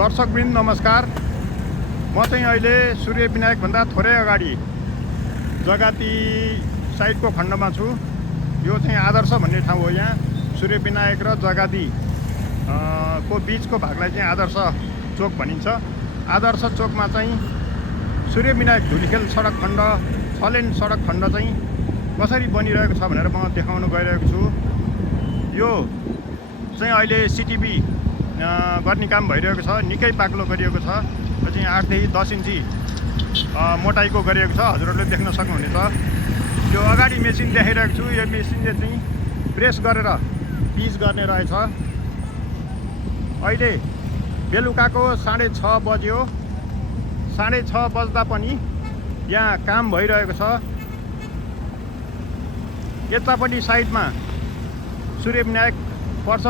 दर्शकवृन्द नमस्कार। म चाहिँ अहिले सूर्य विनायक भन्दा थोरै अगाडि जगाती साइडको खण्डमा छु। यो चाहिँ आदर्श भन्ने ठाउँ हो। यहाँ सूर्य विनायक र जगाती को बीचको भागलाई चाहिँ आदर्श चोक भनिन्छ। आदर्श चोकमा चाहिँ सूर्य विनायक धुलिखेल सडक खण्ड 6 लेन सडक खण्ड चाहिँ कसरी बनिरहेको छ भनेर म देखाउन गइरहेको छु। यो चाहिँ अहिले सिटिबी गर्ने काम भइरहेको छ। निकै बाक्लो गरिएको छ। चाहिँ 8 देखि 10 इन्ची मोटाइको गरिएको छ। हजुरहरूले देख्न सक्नुहुनेछ। यो अगाडि मेसिन देखाइरहेको छु। यो मेसिनले चाहिँ प्रेस गरेर पिच गर्ने रहेछ। अहिले बेलुकाको 6:30 बज्यो। 6:30 बज्दा पनि यहाँ काम भइरहेको छ। यतापट्टि साइडमा सूर्य विनायक पर्छ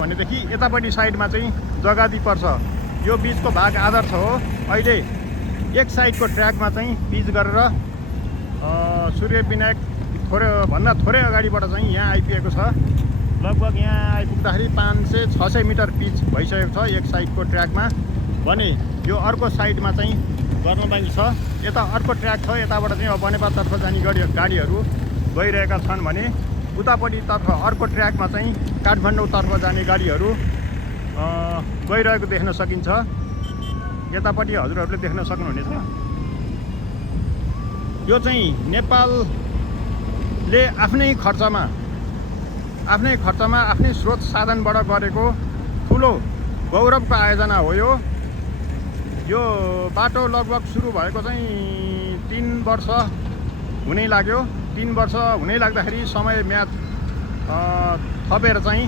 भनेदेखि यतापट्टि साइडमा चाहिँ जगाती पर्छ। यो बीचको भाग आदर्श हो। अहिले एक साइडको ट्र्याकमा चाहिँ पिच गरेर सूर्य विनायक भन्दा थोरै अगाडिबाट चाहिँ यहाँ आइपुगेको छ। लगभग यहाँ आइपुग्दाखेरि 500-600 मिटर पिच भइसकेको छ एक साइडको ट्र्याकमा भने यो अर्को साइडमा चाहिँ गर्न बाँकी छ। यता अर्को ट्र्याक छ। यताबाट चाहिँ अब बनेपातर्फ जाने गाडीहरू गइरहेका छन् भने उतापट्टितर्फ अर्को ट्र्याकमा चाहिँ काठमाडौँतर्फ जाने गाडीहरू गइरहेको देख्न सकिन्छ। यतापट्टि हजुरहरूले देख्न सक्नुहुनेछ। यो चाहिँ नेपालले आफ्नै खर्चमा आफ्नै स्रोत साधनबाट गरेको ठुलो गौरवको आयोजना हो। यो बाटो लगभग सुरु भएको चाहिँ 3 वर्ष हुनै लाग्यो। 3 वर्ष हुनै लाग्दाखेरि समय म्याद थपेर चाहिँ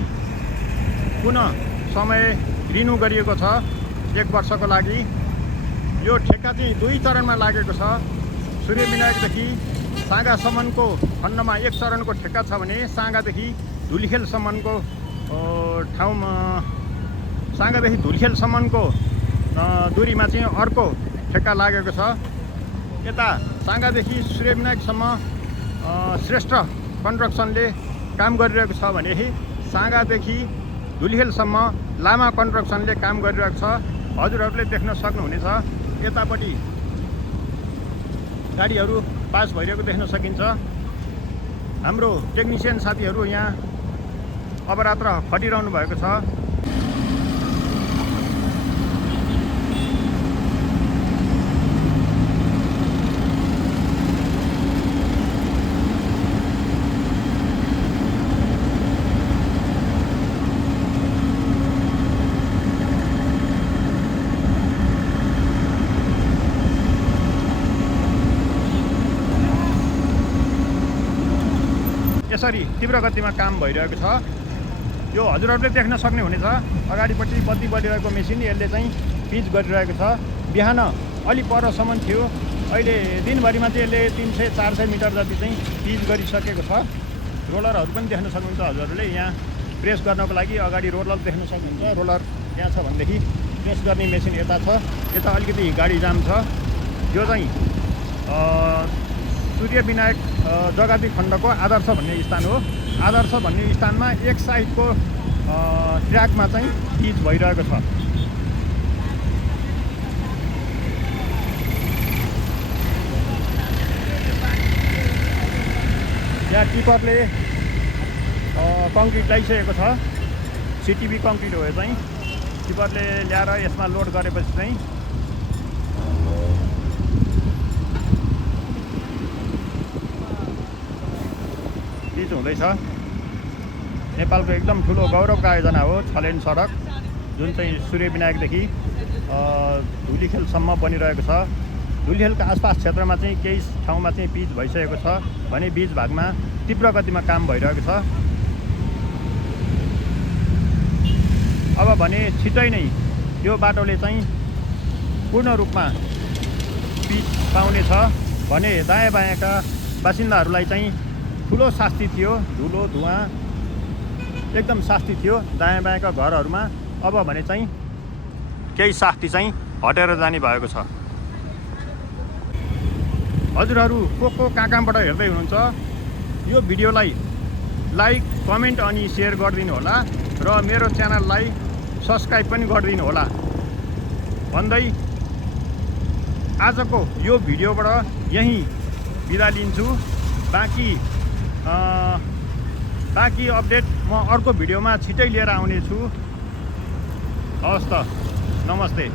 पुनः समय रिन्यू गरिएको छ 1 वर्षको लागि। यो ठेक्का चाहिँ 2 चरणमा लागेको छ। सूर्य विनायकदेखि साँगासम्मको खण्डमा 1 चरणको ठेक्का छ भने साँगादेखि धुलिखेलसम्मको ठाउँमा साँगादेखि धुलिखेलसम्मको दूरीमा चाहिँ अर्को ठेक्का लागेको छ। यता साँगादेखि सूर्य विनायकसम्म श्रेष्ठ कन्स्ट्रक्सनले काम गरिरहेको छ भने साँगादेखि धुलिखेलसम्म लामा कन्स्ट्रक्सनले काम गरिरहेको छ। हजुरहरूले देख्न सक्नुहुनेछ। यतापट्टि गाडीहरू पास भइरहेको देख्न सकिन्छ। हाम्रो टेक्निसियन साथीहरू यहाँ अवरात्र खटिरहनु भएको छ। यसरी तीव्र गतिमा काम भइरहेको छ। यो हजुरहरूले देख्न सक्ने हुनेछ। अगाडिपट्टि बत्ती बलिरहेको मेसिन यसले चाहिँ पिच गरिरहेको छ। बिहान अलि परसम्म थियो। अहिले दिनभरिमा चाहिँ यसले 300-400 मिटर जति चाहिँ पिच गरिसकेको छ। रोलरहरू पनि देख्न सक्नुहुन्छ हजुरहरूले। यहाँ प्रेस गर्नको लागि अगाडि रोलर देख्न सक्नुहुन्छ। रोलर यहाँ छ भनेदेखि प्रेस गर्ने मेसिन यता छ। यता अलिकति गाडी जाम छ। यो चाहिँ सूर्य विनायक जगाती खण्डको आदर्श भन्ने स्थान हो। आदर्श भन्ने स्थानमा एक साइडको ट्र्याकमा चाहिँ पिच भइरहेको छ। यहाँ टिपरले कङ्क्रिट ल्याइसकेको छ। सिटिबी कङ्क्रिट हो। यो चाहिँ टिपरले ल्याएर यसमा लोड गरेपछि चाहिँ पिच हुँदैछ। नेपालको एकदम ठुलो गौरवको आयोजना हो 6 लेन सडक जुन चाहिँ सूर्य विनायकदेखि धुलिखेलसम्म बनिरहेको छ। धुलिखेलको आसपास क्षेत्रमा चाहिँ केही ठाउँमा चाहिँ पिच भइसकेको छ भने बीच भागमा तीव्र गतिमा काम भइरहेको छ। अब भने छिट्टै नै यो बाटोले चाहिँ पूर्ण रूपमा पिच पाउनेछ भने दायाँ बायाँका बासिन्दाहरूलाई चाहिँ ठुलो शास्ति थियो। धुलो धुवाँ एकदम शास्ति थियो दायाँ बायाँका घरहरूमा। अब भने चाहिँ केही शास्ति चाहिँ हटेर जाने भएको छ। हजुरहरू को कहाँ कहाँबाट हेर्दै हुनुहुन्छ यो भिडियोलाई लाइक कमेन्ट अनि सेयर गरिदिनु होला र मेरो च्यानललाई सब्सक्राइब पनि गरिदिनु होला भन्दै आजको यो भिडियोबाट यहीँ बिदा लिन्छु। बाँकी अपडेट म अर्को भिडियोमा छिटै लिएर आउनेछु। हवस् त, नमस्ते।